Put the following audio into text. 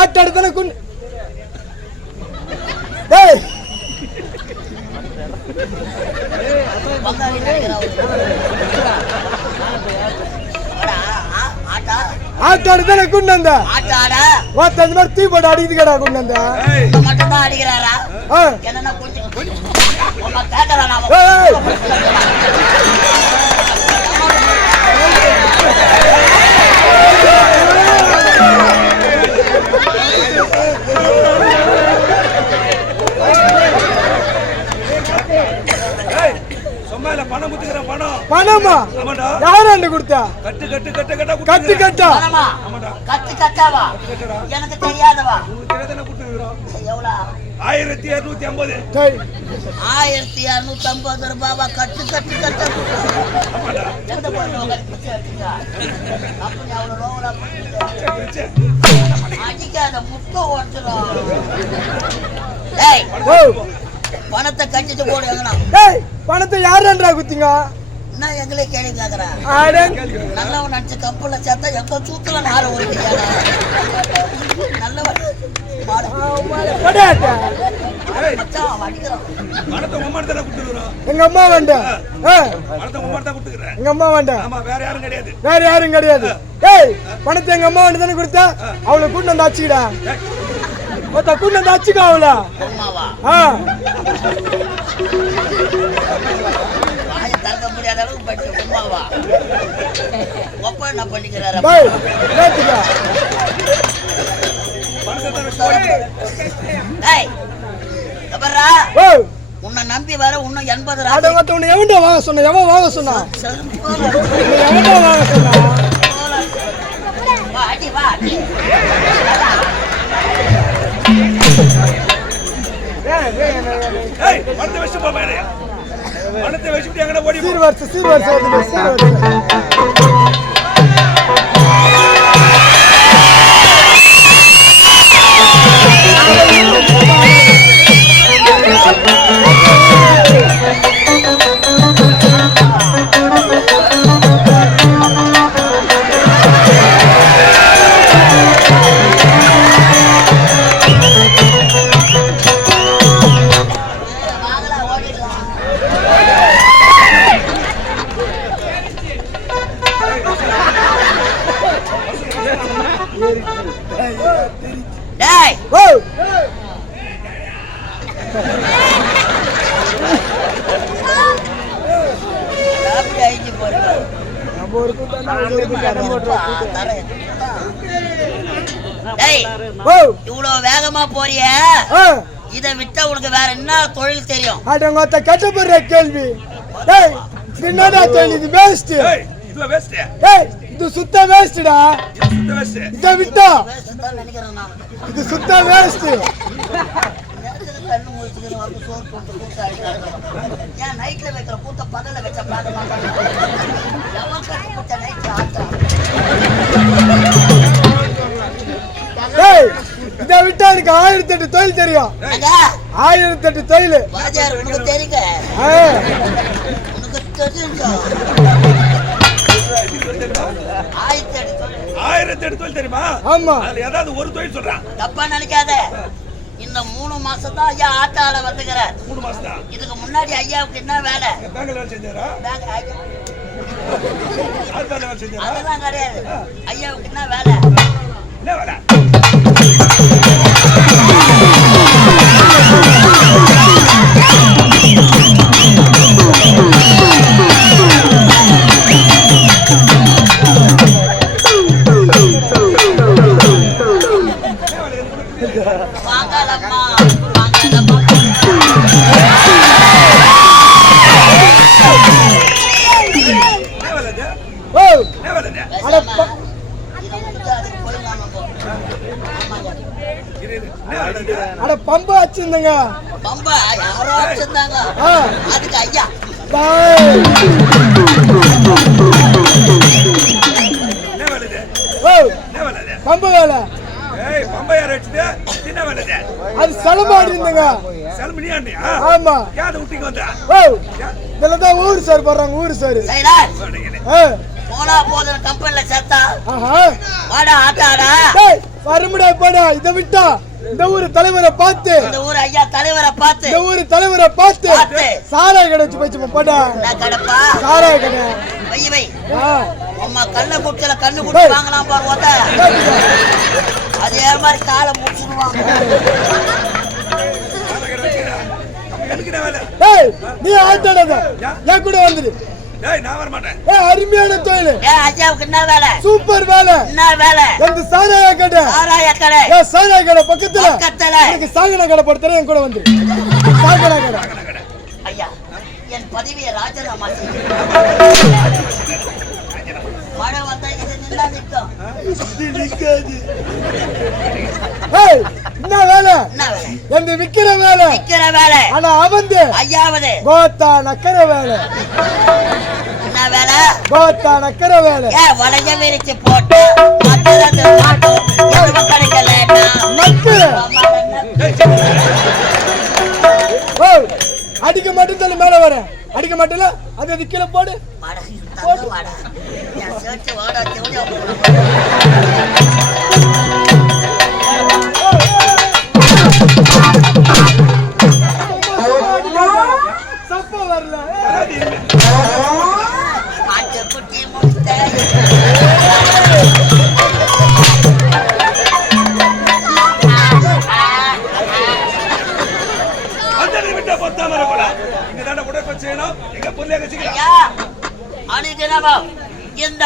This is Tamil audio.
ஆட்டாடுதானே குண்டு. டேய் ஆட்டாடுதானே குண்டு அந்த அந்த மாதிரி தீ போட்டு அடிக்குதுக்கடா குண்டு அந்த மட்டும் தான் அடிக்கிறாரா? என்னன்னா பணம் குத்துக்கிற பணம். பணமா? யாராண்டு கொடுத்தா? கட்டு கட்டு கட்டு கட்டா கட்டு கட்டா? கட்டு கட்டாவா? எனக்கு தெரியாதவா? எவ்வளவு? 1250. 1250 ரூபாவா? கட்டு கட்டு கட்ட எந்த போய் அப்படி அவ்வளவு ரோவரா அடிக்காத முட்டை ஓட்டுறோம். பணத்தை கட்டிட்டு போடுவாங்கண்ணா. பணத்தை யாருன்றா குத்திங்க? நான் எங்களே கேள்வி கேட்கறேன். நல்லவன் நினைச்சு கப்பல்ல சேர்த்தா எங்க சூத்துல நார ஒரு நல்லவன் எங்க அம்மா வேண்டாம். எங்க அம்மா வேண்டாம். வேற யாரும் கிடையாது. ஏய் பணத்தை எங்க அம்மா வேண்டு தானே கொடுத்தா? அவளை கூட்டு வந்து ஆச்சுக்கிடா. கூட்டு வந்து ஆச்சுக்கா அவளா? தங்க முடியாத அளவுக்கு படிச்ச உமாவா? ஒப்ப என்ன பண்ணிக்கிறாரு? உன்னை நம்பி வர இன்னும் 80 எவன்டா வாங்க சொன்ன? எவன் வாங்க சொன்னா? எவன்டா வாங்க சொன்னா? அடி வா பணத்தை வச்சு போவேன். பணத்தை வச்சுட்டு எங்கடா ஓடி இவ்வளவு வேகமா போறிய? இதை விட்டா உனக்கு வேற என்ன தொழில் தெரியும்? கேட்ட போற கேள்வி. என்னடா தொழில்? இது வேஸ்ட். இது சுத்த வேஸ்டா. இதை விட்டா இது சுத்த வேஸ்ட். நைட்ல வைக்கிற கூத்த பகல வச்ச பாக்க இதை விட்டா எனக்கு 1008 தொழில் தெரியும். 1008 தொழில் உனக்கு தெரியுங்க. உனக்கு தெரியுங்க. 1008 தொழில் தெரியுமா? ஆமா. ஏதாவது ஒரு தொழில் சொல்றான். தப்பா நினைக்காத. இந்த 3 மாசம் தான் ஐயா ஆட்டால வந்துக்கிறார். 3 மாசம் தான். இதுக்கு முன்னாடி ஐயாவுக்கு என்ன வேலை? பேங்க்ல வேலை செஞ்சாரா? அதெல்லாம் கிடையாது. ஐயாவுக்கு என்ன வேலை? என்ன வேலை? வாங்கலம்மா பம்பு வச்சிருந்தங்க. பம்பா யாரோ வச்சிருந்தாங்க. அதுக்கு ஐயா பம்பு வேலை. அது செலமாடி இருந்தங்க. ஆமா. இதுலதான் ஊரு சார் போடுறாங்க. ஊரு சார் போனா போதும் கம்பெனில சேர்த்தா வாடா ஆட்டாடா. வருமுடா போடா. இதை விட்டா இந்த ஊரு தலைவரை பார்த்து இந்த ஊர் ஐயா தலைவரை பார்த்து இந்த ஊரு தலைவரை பார்த்து சாராய கடை வச்சு போச்சு போடா. நான் கடப்பா சாராய கடை வை வை ஆ. அம்மா கண்ண குடிச்சல கண்ணு குடிச்சு வாங்கலாம் பாரு ஓட்ட அதே மாதிரி காலை முடிச்சுடுவாங்க. எனக்கு என்ன வேலை? ஏய் நீ ஆட்டாடாத. என் கூட வந்துரு. டேய் நான் வர மாட்டேன். ஏய் அருமையான தொழில். ஐயாவுக்கு என்ன வேலை? சூப்பர் வேலை. என்ன வேலை? இந்த சாராய கடை ஆராய கடை ஏய் சாராய கடை பக்கத்துல பக்கத்துல எனக்கு சாகன கடை போடுறேன். என் கூட வந்துரு. சாகன கடை. ஐயா என் பதவியை ராஜினாமா செய்ய. மழை வந்தா இது நின்னா நிற்கும். ஏய் என்ன வேலை? என்ன வேலை? எந்த விக்கிற வேலை. விக்கிற வேலை. ஆனா அவந்து ஐயாவது கோத்தா நக்கற வேலை. என்ன வேலை? கோத்தா நக்கற வேலை. வளைய விரிச்சு போட்டு மத்தது மாட்டும் எதுவும் கிடைக்கலன்னா நக்கு. ஓய் அடிக்க மாட்டேன்னு சொல்லி மேல வரேன். அடிக்க மாட்டேல அது கீழே போடு. வாடா தங்க வாடா என் சேர்த்து வாடா ஜோடியா சப்ப வரல. மாட்டு குட்டி முட்டை அந்த விட்டா பத்தாம இருக்கடா. இங்க தான உடற்பயிற்சி செய்யணும். எங்க பொண்ணே கசிக்கலாம். ஐயா அனுதினமும் இந்த